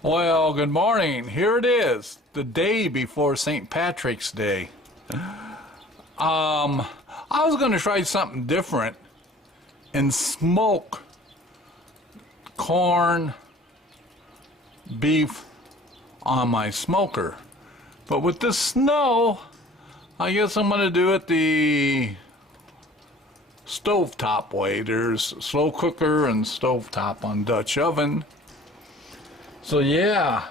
Well, good morning. Here it is, the day before St. Patrick's Day. I was going to try something different and smoke corn beef on my smoker. But with the snow, I guess I'm going to do it the stovetop way. There's slow cooker and stovetop on Dutch oven. So yeah,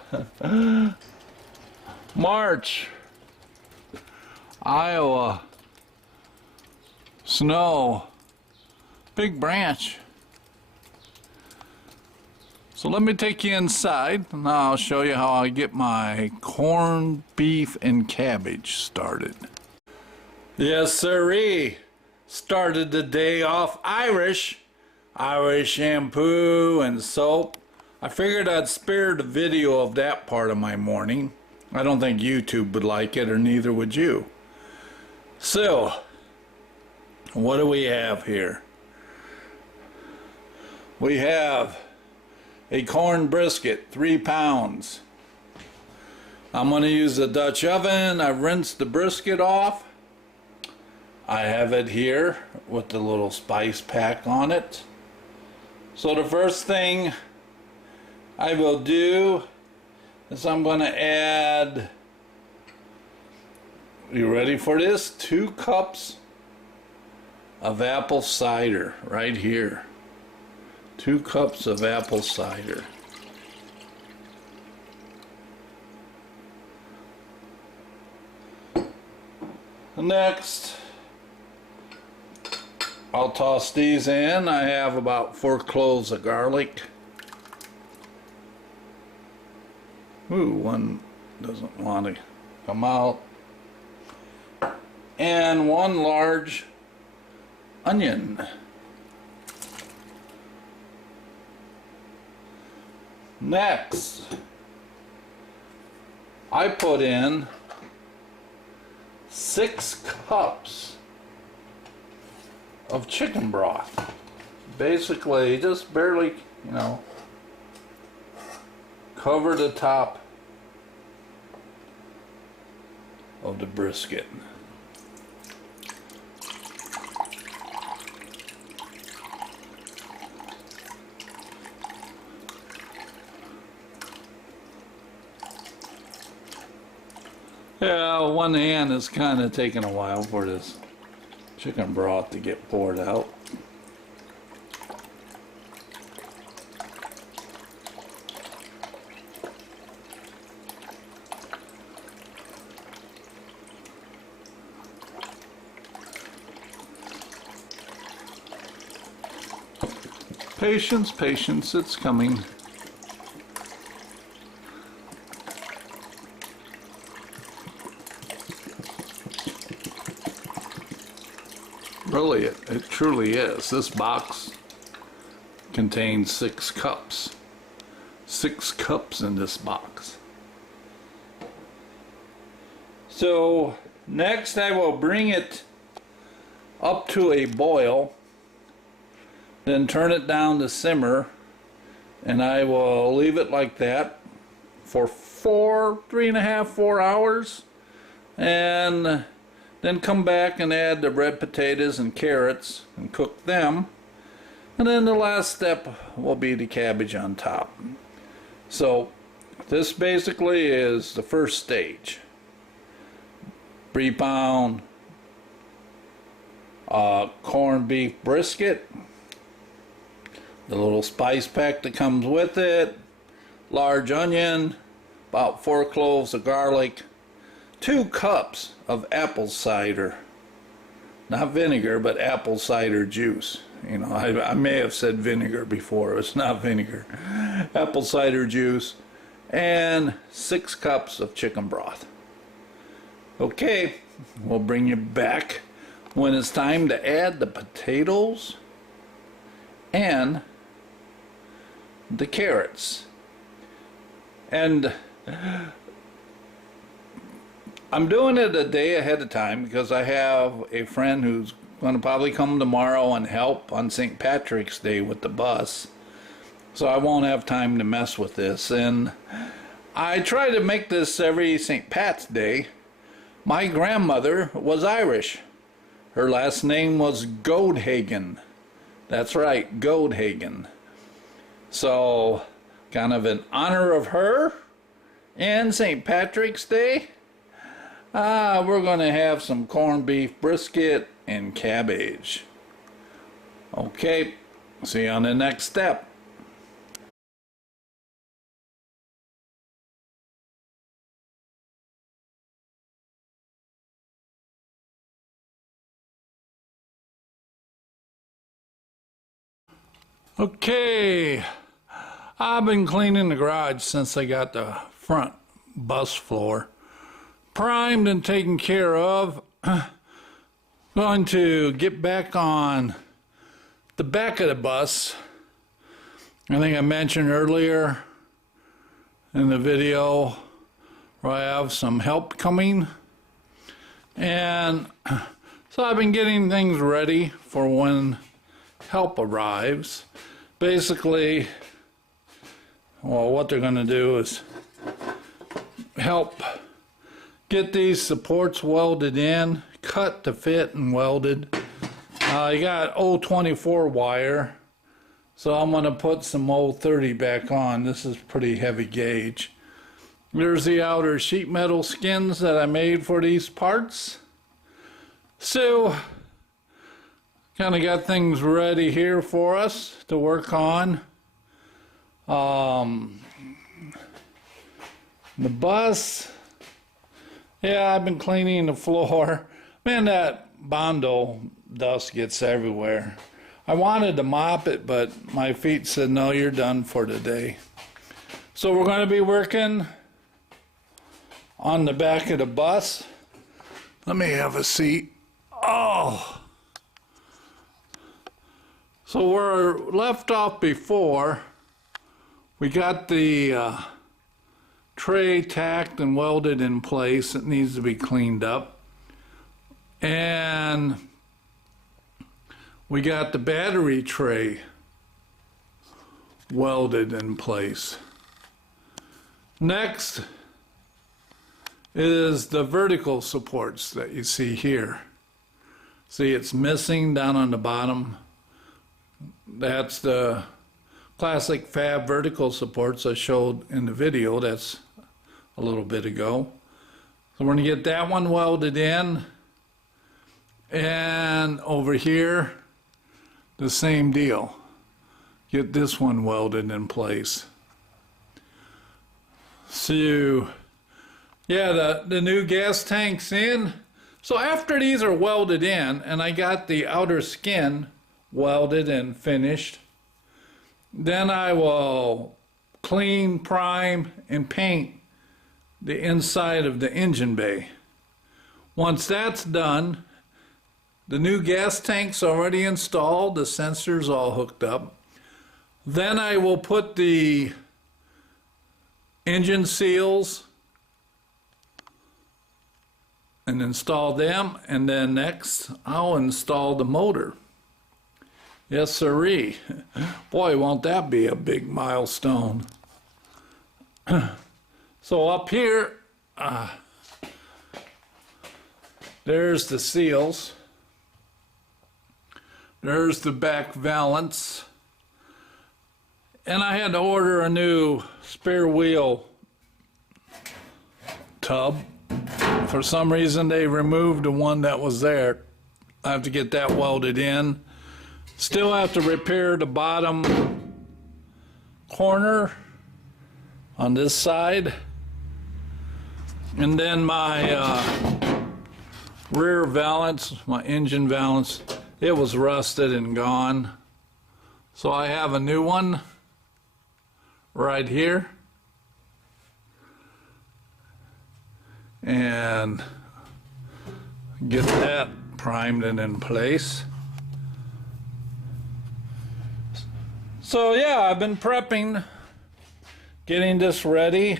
March, Iowa, snow, big branch. So let me take you inside and I'll show you how I get my corned beef and cabbage started. Yes sirree, started the day off Irish shampoo and soap. I figured I'd spare the video of that part of my morning. I don't think YouTube would like it, or neither would you. So, what do we have here? We have a corn brisket, 3 pounds. I'm going to use the Dutch oven. I've rinsed the brisket off. I have it here with the little spice pack on it. So the first thing I will do is I'm going to add, you ready for this? 2 cups of apple cider right here. 2 cups of apple cider. Next, I'll toss these in. I have about 4 cloves of garlic. Ooh, one doesn't want to come out. And 1 large onion. Next, I put in 6 cups of chicken broth. Basically, just barely, cover the top of the brisket. Yeah, one hand is kind of taking a while for this chicken broth to get poured out. Patience, patience, it's coming. Really, it truly is. This box contains 6 cups. 6 cups in this box. So, next I will bring it up to a boil. Then turn it down to simmer, and I will leave it like that for 3.5, 4 hours, and then come back and add the red potatoes and carrots and cook them. And then the last step will be the cabbage on top. So this basically is the first stage. 3 pound corned beef brisket. The little spice pack that comes with it, large onion, about 4 cloves of garlic, 2 cups of apple cider, not vinegar, but apple cider juice. I may have said vinegar before. It's not vinegar. Apple cider juice, and 6 cups of chicken broth. Okay, we'll bring you back when it's time to add the potatoes and the carrots. And I'm doing it a day ahead of time because I have a friend who's going to probably come tomorrow and help on St. Patrick's Day with the bus. so I won't have time to mess with this. And I try to make this every St. Pat's Day. My grandmother was Irish. Her last name was Goldhagen. That's right, Goldhagen. So, kind of in honor of her and St. Patrick's Day, we're going to have some corned beef brisket and cabbage. Okay, see you on the next step. Okay, I've been cleaning the garage since I got the front bus floor primed and taken care of. Going to get back on the back of the bus. I think I mentioned earlier in the video where I have some help coming, and so I've been getting things ready for when help arrives. Basically, well, what they're going to do is help get these supports welded in, cut to fit and welded. You got 024 wire, so I'm going to put some 030 back on. This is pretty heavy gauge. There's the outer sheet metal skins that I made for these parts. So, kind of got things ready here for us to work on. The bus, yeah, I've been cleaning the floor. Man, that Bondo dust gets everywhere. I wanted to mop it, but my feet said, no, you're done for today. So we're going to be working on the back of the bus. Let me have a seat. Oh! So we're left off before. We got the tray tacked and welded in place. It needs to be cleaned up. And we got the battery tray welded in place. Next is the vertical supports that you see here. See, it's missing down on the bottom. That's the classic fab vertical supports I showed in the video. That's a little bit ago. So we're going to get that one welded in. And over here, the same deal. Get this one welded in place. So, yeah, the new gas tank's in. So after these are welded in, and I got the outer skin welded and finished, then I will clean, prime, and paint the inside of the engine bay. Once that's done, the new gas tank's already installed, the sensors all hooked up. Then I will put the engine seals and install them, and then next I'll install the motor. Yes, sirree. Boy, won't that be a big milestone. So up here, there's the seals. There's the back valance. And I had to order a new spare wheel tub. For some reason, they removed the one that was there. I have to get that welded in. Still have to repair the bottom corner on this side. And then my rear valance, my engine valance, it was rusted and gone. So I have a new one right here. And get that primed and in place. So yeah, I've been prepping, getting this ready.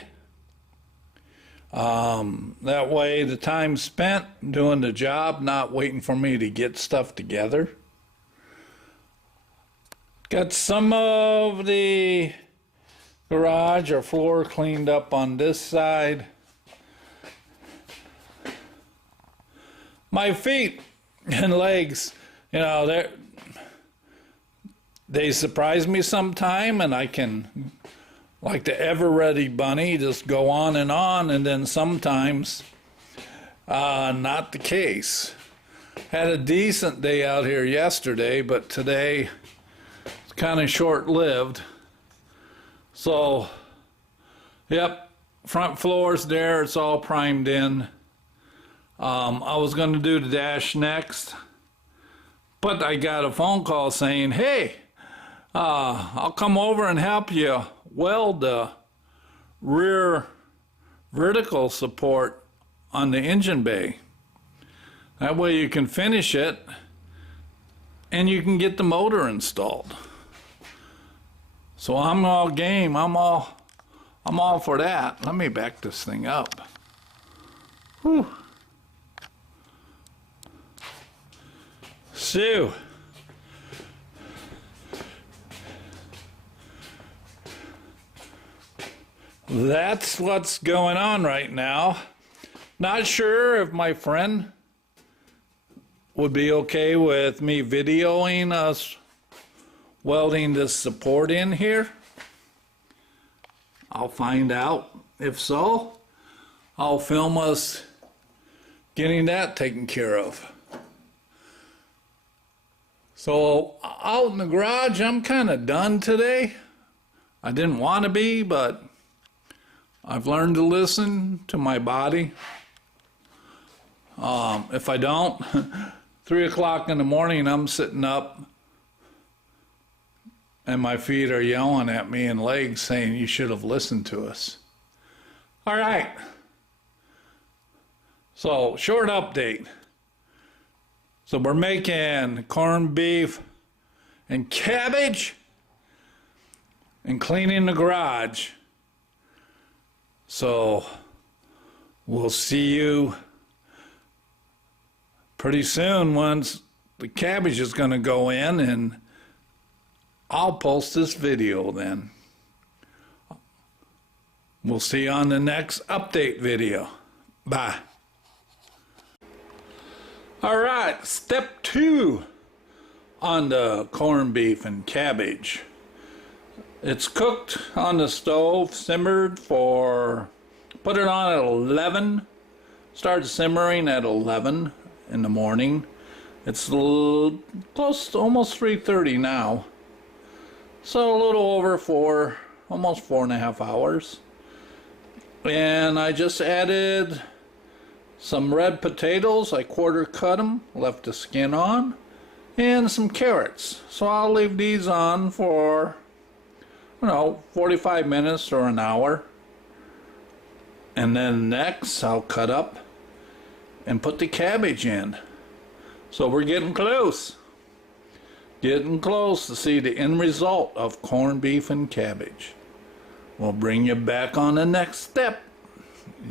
That way the time's spent doing the job, not waiting for me to get stuff together. Got some of the garage or floor cleaned up on this side. My feet and legs, you know, they surprise me sometime, and I can, like the ever-ready bunny, just go on, and then sometimes not the case. Had a decent day out here yesterday, but today it's kind of short-lived. So, yep, front floor's there, it's all primed in. I was going to do the dash next, but I got a phone call saying, hey, I'll come over and help you weld the rear vertical support on the engine bay. That way you can finish it and you can get the motor installed. So I'm all game. I'm all for that. Let me back this thing up. Whew. So, that's what's going on right now. Not sure if my friend would be okay with me videoing us welding this support in here. I'll find out. If so, I'll film us getting that taken care of. So out in the garage, I'm kind of done today. I didn't want to be, but I've learned to listen to my body. If I don't, 3 o'clock in the morning, I'm sitting up and my feet are yelling at me and legs saying, you should have listened to us. All right. So, short update. So we're making corned beef and cabbage and cleaning the garage. So we'll see you pretty soon once the cabbage is going to go in, and I'll post this video then. We'll see you on the next update video. Bye. All right, step 2 on the corned beef and cabbage. It's cooked on the stove, simmered for, put it on at 11, started simmering at 11 in the morning. It's close to almost 3:30 now. So a little over 4, almost 4.5 hours. And I just added some red potatoes. I quarter cut them, left the skin on, and some carrots. So I'll leave these on for, 45 minutes or an hour. And then next I'll cut up and put the cabbage in. So we're getting close. Getting close to see the end result of corned beef and cabbage. We'll bring you back on the next step.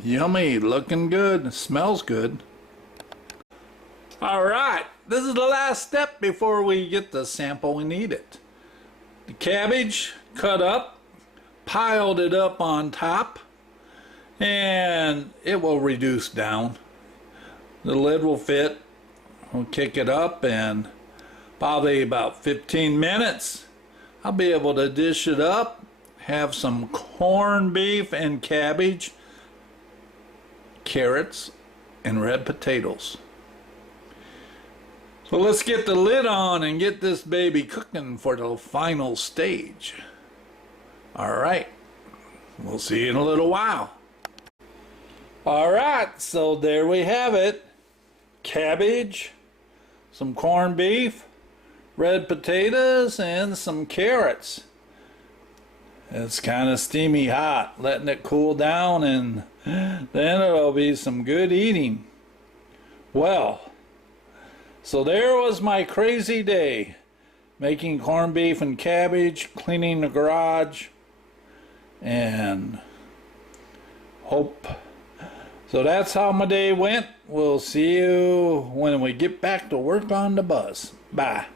Yummy, looking good, smells good. All right, this is the last step before we get the sample we needed. The cabbage cut up, piled it up on top, and it will reduce down. The lid will fit. We'll kick it up, and probably about 15 minutes I'll be able to dish it up, have some corned beef and cabbage, carrots, and red potatoes. So let's get the lid on and get this baby cooking for the final stage. All right, we'll see you in a little while. All right, so there we have it. Cabbage, some corned beef, red potatoes, and some carrots. It's kind of steamy hot, letting it cool down, and then it'll be some good eating. Well, so there was my crazy day, making corned beef and cabbage, cleaning the garage, and hope. So that's how my day went. We'll see you when we get back to work on the bus. Bye.